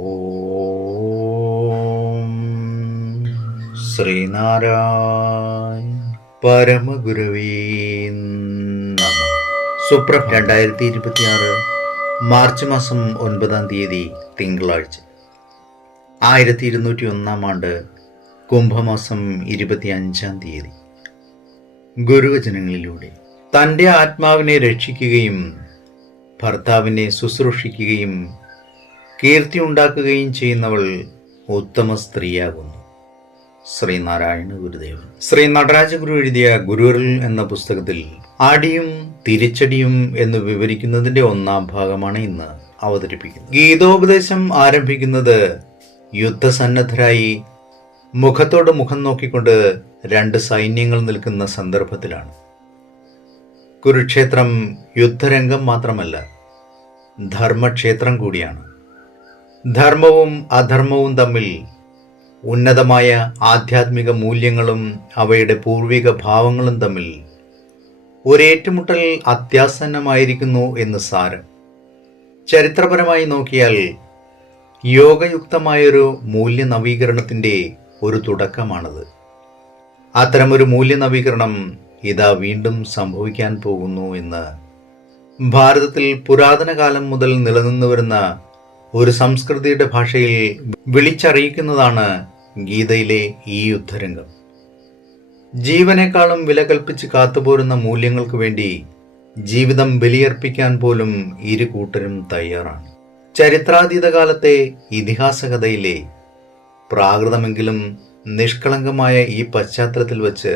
ഓം ശ്രീനാരായണ പരമഗുരവേ നമഃ. സുപ്രഭാതം. 2026 മാർച്ച് മാസം 9-ാം തീയതി തിങ്കളാഴ്ച. 1201 ആണ്ട് കുംഭമാസം 25-ാം തീയതി. ഗുരുവചനങ്ങളിലൂടെ തൻ്റെ ആത്മാവിനെ രക്ഷിക്കുകയും ഭർത്താവിനെ ശുശ്രൂഷിക്കുകയും കീർത്തി ഉണ്ടാക്കുകയും ചെയ്യുന്നവൾ ഉത്തമ സ്ത്രീയാകുന്നു. ശ്രീനാരായണ ഗുരുദേവൻ. ശ്രീ നടരാജ ഗുരു എഴുതിയ ഗുരുവിൽ എന്ന പുസ്തകത്തിൽ അടിയും തിരിച്ചടിയും എന്ന് വിവരിക്കുന്നതിന്റെ 1-ാം ഭാഗമാണ് ഇന്ന് അവതരിപ്പിക്കുന്നത്. ഗീതോപദേശം ആരംഭിക്കുന്നത് യുദ്ധസന്നദ്ധരായി മുഖത്തോട് മുഖം നോക്കിക്കൊണ്ട് 2 സൈന്യങ്ങൾ നിൽക്കുന്ന സന്ദർഭത്തിലാണ്. കുരുക്ഷേത്രം യുദ്ധരംഗം മാത്രമല്ല, ധർമ്മക്ഷേത്രം കൂടിയാണ്. ധർമ്മവും അധർമ്മവും തമ്മിൽ ഉന്നതമായ ആധ്യാത്മിക മൂല്യങ്ങളും അവയുടെ പൂർവിക ഭാവങ്ങളും തമ്മിൽ ഒരേറ്റുമുട്ടൽ അത്യാസന്നമായിരിക്കുന്നു എന്ന് സാരം. ചരിത്രപരമായി നോക്കിയാൽ യോഗയുക്തമായൊരു മൂല്യ നവീകരണത്തിൻ്റെ ഒരു തുടക്കമാണത്. അത്തരമൊരു മൂല്യ നവീകരണം ഇതാ വീണ്ടും സംഭവിക്കാൻ പോകുന്നു എന്ന് ഭാരതത്തിൽ പുരാതന കാലം മുതൽ നിലനിന്നു വരുന്ന ഒരു സംസ്കൃതിയുടെ ഭാഷയിൽ വിളിച്ചറിയിക്കുന്നതാണ് ഗീതയിലെ ഈ യുദ്ധരംഗം. ജീവനേക്കാളും വില കൽപ്പിച്ച് കാത്തുപോരുന്ന മൂല്യങ്ങൾക്ക് വേണ്ടി ജീവിതം ബലിയർപ്പിക്കാൻ പോലും ഇരു കൂട്ടരും തയ്യാറാണ്. ചരിത്രാതീത കാലത്തെ ഇതിഹാസകഥയിലെ പ്രാകൃതമെങ്കിലും നിഷ്കളങ്കമായ ഈ പശ്ചാത്തലത്തിൽ വച്ച്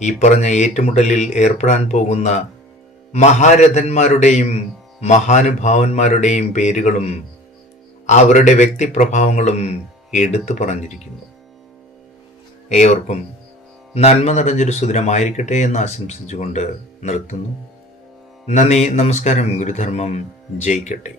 ഈ പറഞ്ഞ ഏറ്റുമുട്ടലിൽ ഏർപ്പെടാൻ പോകുന്ന മഹാരഥന്മാരുടെയും മഹാനുഭാവന്മാരുടെയും പേരുകളും അവരുടെ വ്യക്തിപ്രഭാവങ്ങളും എടുത്തു പറഞ്ഞിരിക്കുന്നു. ഏവർക്കും നന്മ നിറഞ്ഞൊരു സുദിനമായിരിക്കട്ടെ എന്ന് ആശംസിച്ചുകൊണ്ട് നിർത്തുന്നു. നന്ദി, നമസ്കാരം. ഗുരുധർമ്മം ജയിക്കട്ടെ.